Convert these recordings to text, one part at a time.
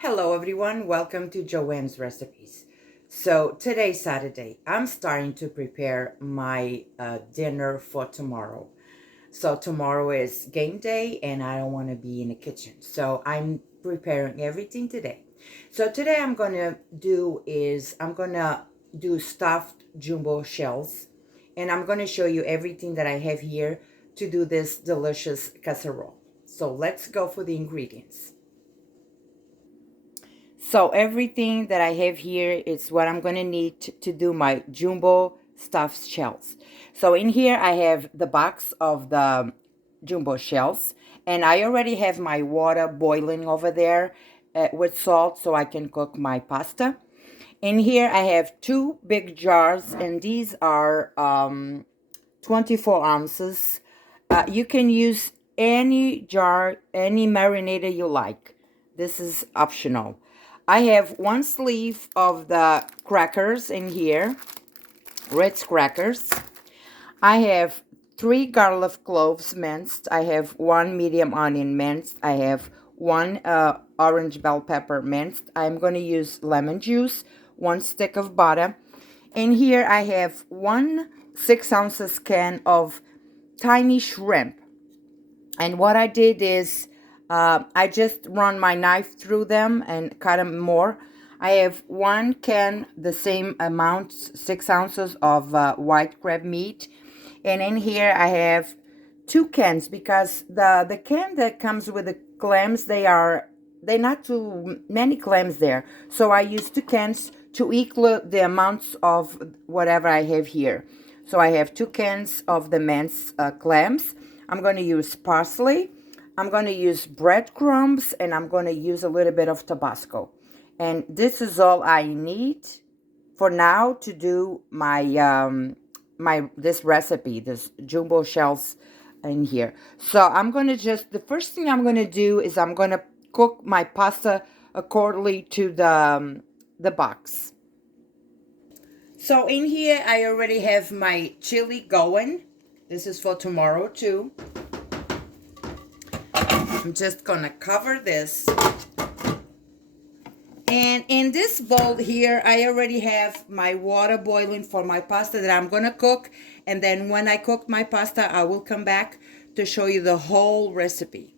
Hello everyone, welcome to Joanne's Recipes. So today's Saturday. I'm starting to prepare my dinner for tomorrow. So tomorrow is game day and I don't want to be in the kitchen. So I'm preparing everything today. So today I'm going to do stuffed jumbo shells, and I'm going to show you everything that I have here to do this delicious casserole. So let's go for the ingredients. So everything that I have here is what I'm going to need to do my jumbo stuffed shells. So in here I have the box of the jumbo shells, and I already have my water boiling over there with salt so I can cook my pasta. In here I have two big jars, and these are 24 ounces. You can use any jar, any marinator you like. This is optional. I have one sleeve of the crackers in here, Ritz crackers. I have three garlic cloves minced. I have one medium onion minced. I have one orange bell pepper minced. I'm going to use lemon juice, one stick of butter. In here I have 1 6 ounces can of tiny shrimp. And what I did is I just run my knife through them and cut them more. I have one can, the same amount, 6 ounces of white crab meat. And in here I have two cans, because the can that comes with the clams, they're not too many clams there. So I use two cans to equal the amounts of whatever I have here. So I have two cans of the minced clams. I'm going to use parsley. I'm going to use breadcrumbs, and I'm going to use a little bit of Tabasco. And this is all I need for now to do my this recipe, this jumbo shells in here. So I'm going to the first thing I'm going to do is I'm going to cook my pasta accordingly to the box. So in here I already have my chili going. This is for tomorrow too. I'm just gonna cover this. And in this bowl here, I already have my water boiling for my pasta that I'm gonna cook. And then when I cook my pasta, I will come back to show you the whole recipe.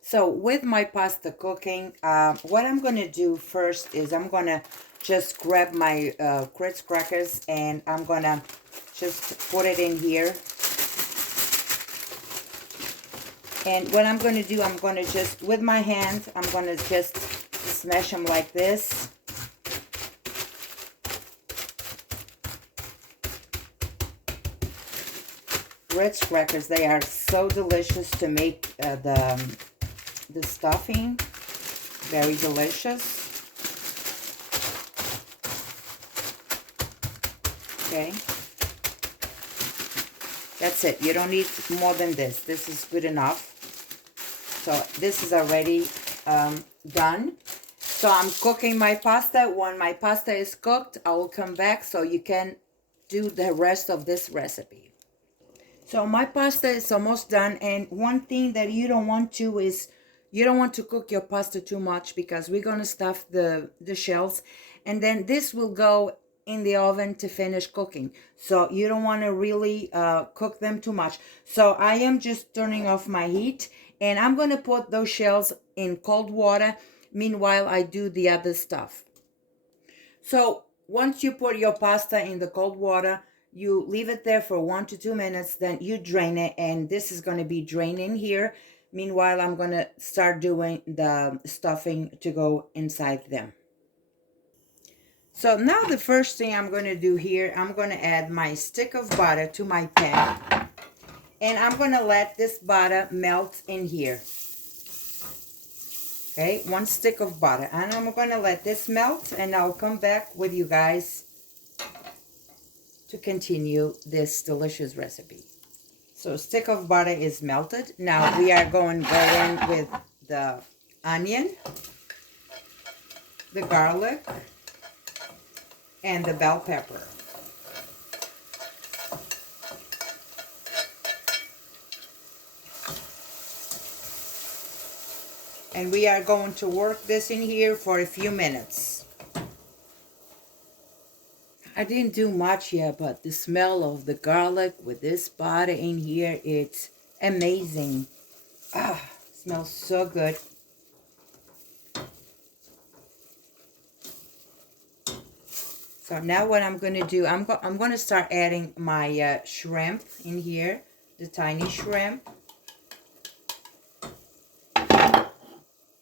So with my pasta cooking, what I'm gonna do first is I'm gonna just grab my Ritz crackers, and I'm gonna just put it in here. And what I'm going to do, I'm going to just, with my hand, I'm going to just smash them like this. Ritz crackers, they are so delicious to make the stuffing. Very delicious. Okay. That's it. You don't need more than this. This is good enough. So this is already done. So I'm cooking my pasta. When my pasta is cooked, I will come back so you can do the rest of this recipe. So my pasta is almost done. And one thing that you don't want to is, you don't want to cook your pasta too much, because we're going to stuff the shells. And then this will go in the oven to finish cooking. So you don't want to really cook them too much. So I am just turning off my heat, and I'm going to put those shells in cold water. Meanwhile, I do the other stuff. So once you put your pasta in the cold water, you leave it there for 1 to 2 minutes, then you drain it, and this is going to be draining here. Meanwhile, I'm going to start doing the stuffing to go inside them. So now the first thing I'm going to do here, I'm going to add my stick of butter to my pan. And I'm going to let this butter melt in here. Okay, 1 stick of butter. And I'm going to let this melt, and I'll come back with you guys to continue this delicious recipe. So stick of butter is melted. Now we are going to go in with the onion, the garlic, and the bell pepper. And we are going to work this in here for a few minutes. I didn't do much yet, but the smell of the garlic with this butter in here, it's amazing. Ah, smells so good. So now what I'm going to do, I'm going to start adding my shrimp in here, the tiny shrimp.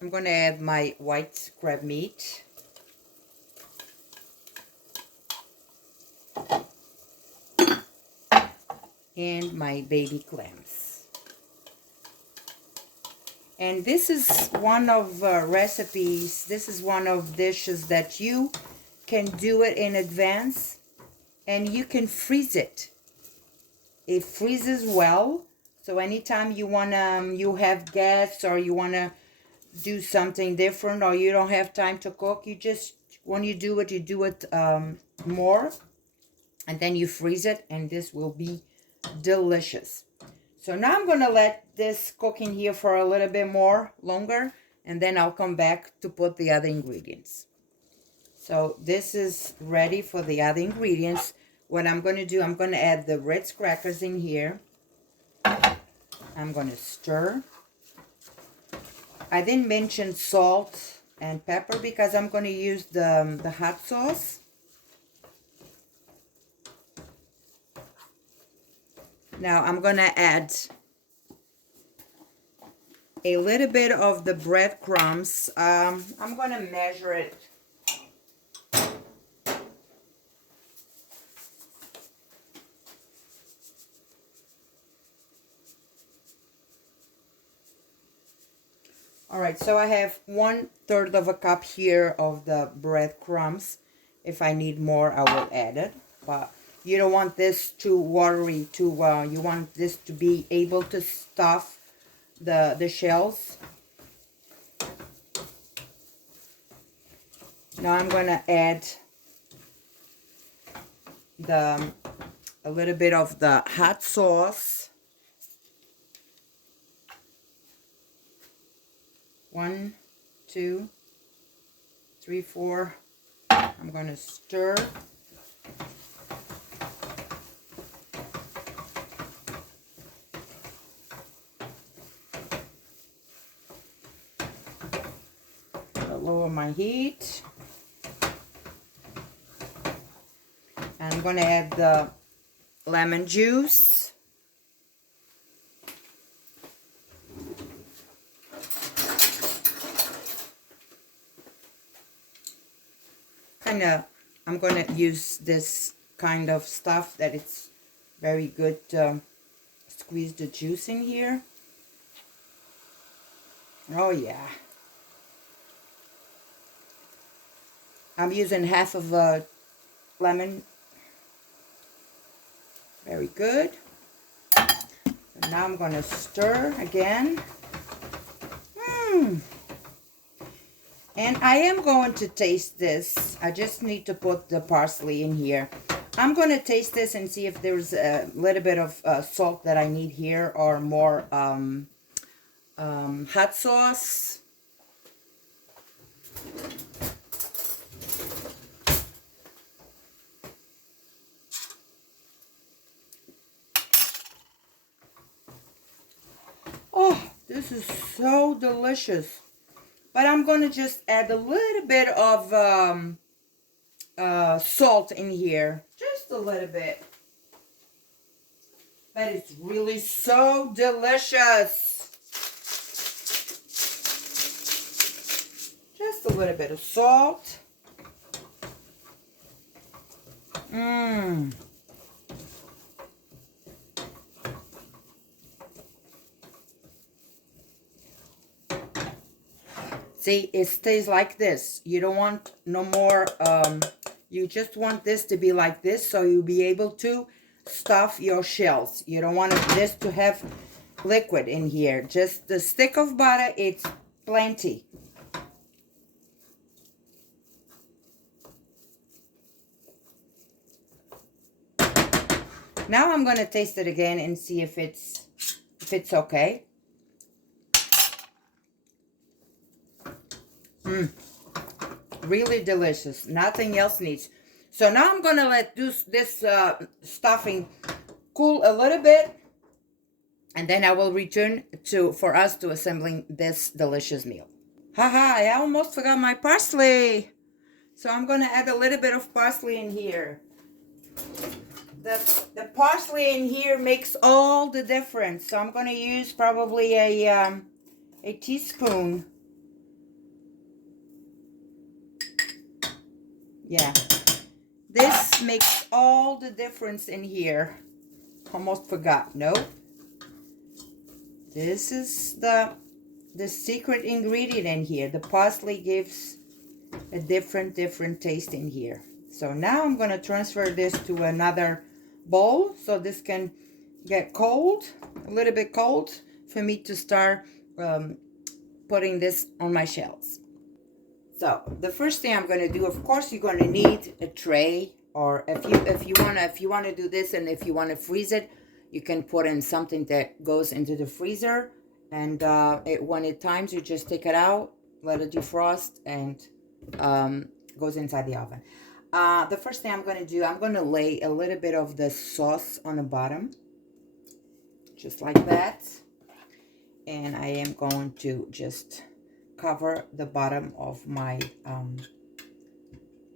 I'm going to add my white crab meat. And my baby clams. And this is one of recipes, this is one of dishes that you can do it in advance and you can freeze it. It freezes well, so anytime you wanna, you have guests or you wanna do something different or you don't have time to cook, you just, when you do it more, and then you freeze it, and this will be delicious. So now I'm gonna let this cook in here for a little bit more longer, and then I'll come back to put the other ingredients. So this is ready for the other ingredients. What I'm gonna do, I'm gonna add the Ritz crackers in here. I'm gonna stir. I didn't mention salt and pepper because I'm gonna use the hot sauce. Now I'm gonna add a little bit of the breadcrumbs. I'm gonna measure it. All right, so I have 1/3 of a cup here of the breadcrumbs. If I need more, I will add it. But you don't want this too watery, too you want this to be able to stuff the shells. Now I'm gonna add a little bit of the hot sauce. 1, 2, 3, 4. I'm gonna stir. Lower my heat. And I'm gonna add the lemon juice. I'm gonna use this kind of stuff that it's very good. Squeeze the juice in here. Oh yeah. I'm using half of a lemon. Very good. And now I'm gonna stir again. And I am going to taste this. I just need to put the parsley in here. I'm going to taste this and see if there's a little bit of salt that I need here or more hot sauce. Oh, this is so delicious. But I'm going to just add a little bit of salt in here. Just a little bit. But it's really so delicious. Just a little bit of salt. See, it stays like this. You don't want no more, you just want this to be like this so you'll be able to stuff your shells. You don't want this to have liquid in here. Just the stick of butter, it's plenty. Now I'm going to taste it again and see if it's okay. Really delicious. Nothing else needs. So now I'm gonna let this stuffing cool a little bit, and then I will return for us to assembling this delicious meal. Haha, I almost forgot my parsley. So I'm gonna add a little bit of parsley in here. The parsley in here makes all the difference. So I'm gonna use probably a teaspoon. Yeah, this makes all the difference in here. Almost forgot. No, this is the secret ingredient in here. The parsley gives a different taste in here. So now I'm going to transfer this to another bowl so this can get cold, a little bit cold, for me to start putting this on my shells. So the first thing I'm going to do, of course, you're going to need a tray, or if you want to do this, and if you want to freeze it, you can put in something that goes into the freezer, and when it times, you just take it out, let it defrost, and goes inside the oven. The first thing I'm going to do, I'm going to lay a little bit of the sauce on the bottom, just like that, and I am going to just cover the bottom of my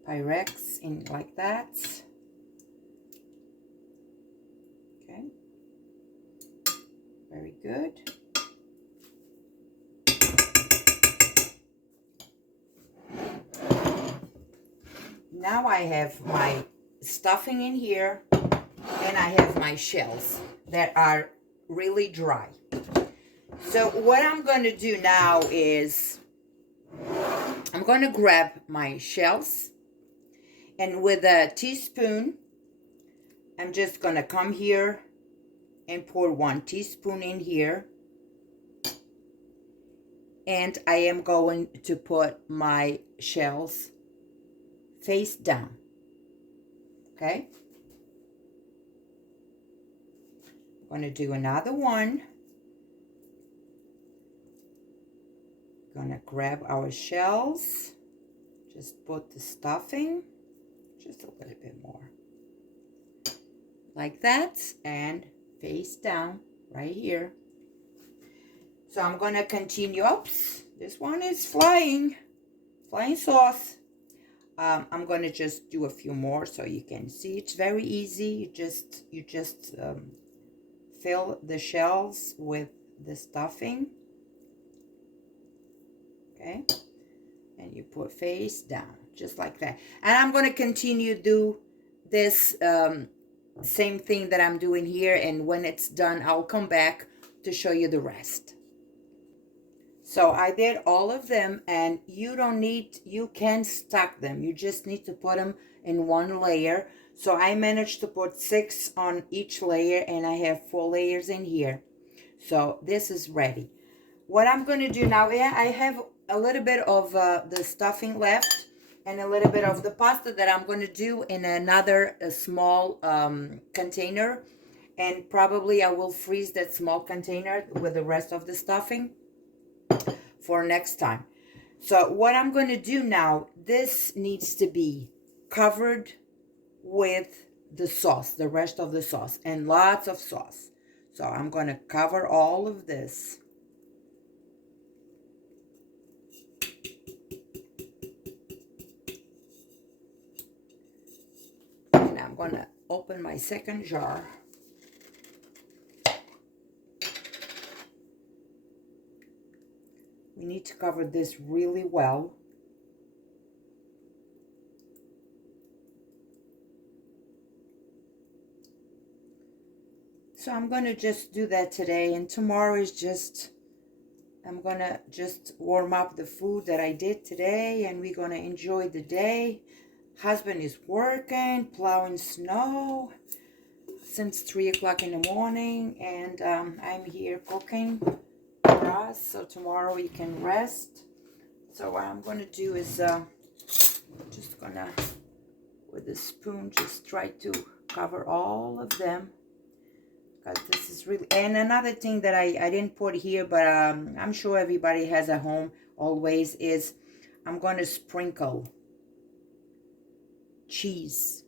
Pyrex in like that. Okay, very good. Now I have my stuffing in here, and I have my shells that are really dry. So what I'm going to do now is I'm going to grab my shells, and with a teaspoon, I'm just going to come here and pour 1 teaspoon in here. And I am going to put my shells face down. Okay? I'm going to do another one. Gonna grab our shells, just put the stuffing just a little bit more like that, and face down right here. So I'm gonna continue. Oops, this one is flying sauce. I'm gonna just do a few more so you can see. It's very easy. You just fill the shells with the stuffing. Okay, and you put face down just like that, and I'm going to continue do this same thing that I'm doing here, and when it's done I'll come back to show you the rest. So I did all of them, and you can stack them, you just need to put them in one layer. So I managed to put 6 on each layer, and I have 4 layers in here. So this is ready. What I'm going to do now, I have a little bit of the stuffing left, and a little bit of the pasta that I'm going to do in another small container, and probably I will freeze that small container with the rest of the stuffing for next time. So what I'm going to do now, this needs to be covered with the sauce, the rest of the sauce, and lots of sauce. So I'm going to cover all of this. I'm going to open my second jar. We need to cover this really well. So I'm going to just do that today, and tomorrow is just, I'm going to just warm up the food that I did today, and we're going to enjoy the day. Husband is working, plowing snow since 3 o'clock in the morning, and I'm here cooking for us, so tomorrow we can rest. So what I'm going to do is just going to, with a spoon, just try to cover all of them, because this is really, and another thing that I didn't put here, but I'm sure everybody has at home always, is I'm going to sprinkle cheese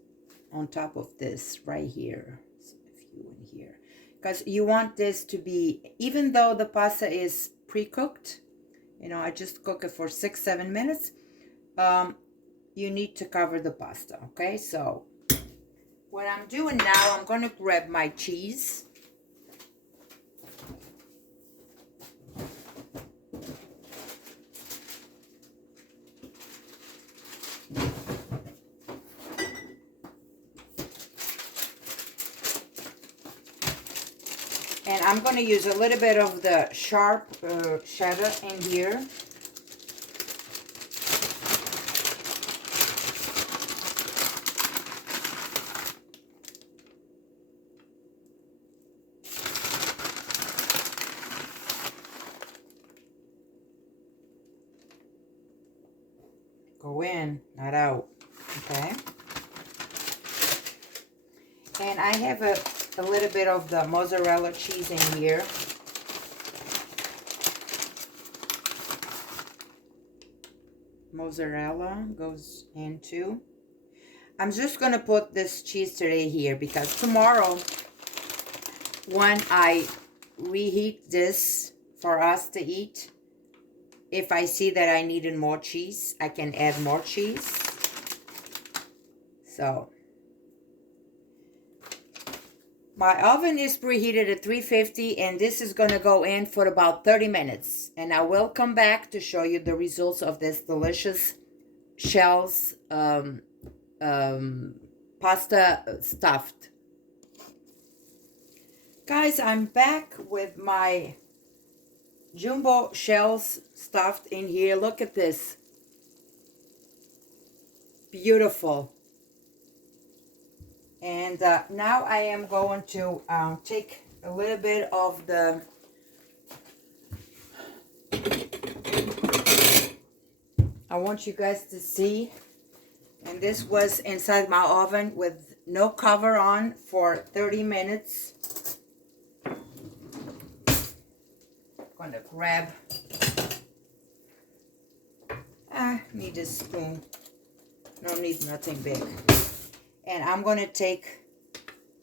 on top of this right here. So a few in here. Because you want this to be, even though the pasta is pre-cooked, you know, I just cook it for 6-7 minutes. You need to cover the pasta, okay? So what I'm doing now, I'm going to grab my cheese. And I'm going to use a little bit of the sharp cheddar in here. Go in, not out, okay? And I have a little bit of the mozzarella cheese in here. Mozzarella goes in too. I'm just going to put this cheese today here because tomorrow, when I reheat this for us to eat, if I see that I needed more cheese, I can add more cheese. So my oven is preheated at 350 and this is going to go in for about 30 minutes. And I will come back to show you the results of this delicious shells pasta stuffed. Guys, I'm back with my jumbo shells stuffed in here. Look at this. Beautiful. And now I am going to take a little bit of the I want you guys to see. And this was inside my oven with no cover on for 30 minutes. I'm going to grab, need a spoon. No need nothing big. And I'm going to take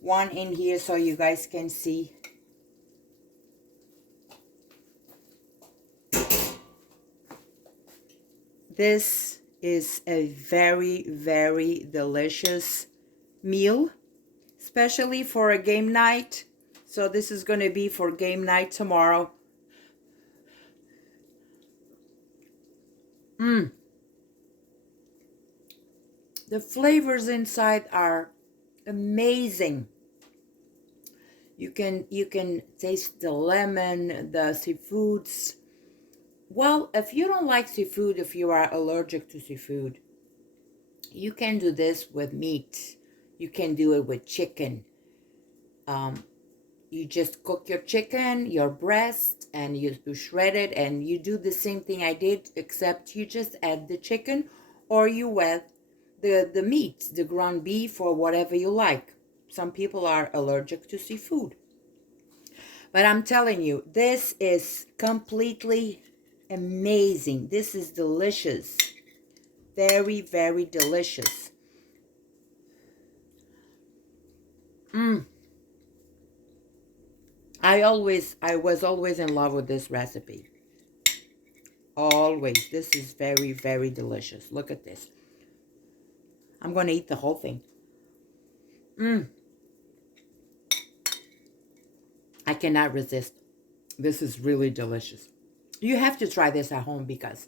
one in here so you guys can see. This is a very, very delicious meal, especially for a game night. So this is going to be for game night tomorrow. The flavors inside are amazing. You can taste the lemon, the seafoods. Well, if you don't like seafood, if you are allergic to seafood, you can do this with meat. You can do it with chicken. You just cook your chicken, your breast, and you shred it, and you do the same thing I did, except you just add the chicken, or you add the meat, the ground beef, or whatever you like. Some people are allergic to seafood. But I'm telling you, this is completely amazing. This is delicious. Very, very delicious. I was always in love with this recipe. Always. This is very, very delicious. Look at this. I'm going to eat the whole thing. I cannot resist. This is really delicious. You have to try this at home because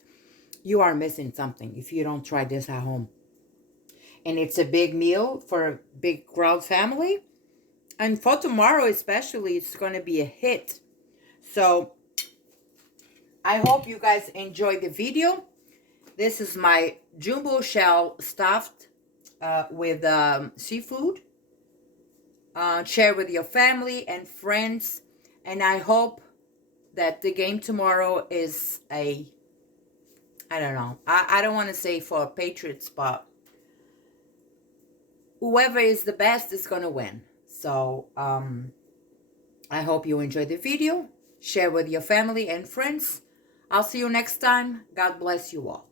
you are missing something if you don't try this at home. And it's a big meal for a big crowd family. And for tomorrow especially, it's going to be a hit. So I hope you guys enjoyed the video. This is my jumbo shell stuffed with seafood. Share with your family and friends. And I hope that the game tomorrow is I don't know. I don't want to say for Patriots, but whoever is the best is going to win. So, I hope you enjoyed the video. Share with your family and friends. I'll see you next time. God bless you all.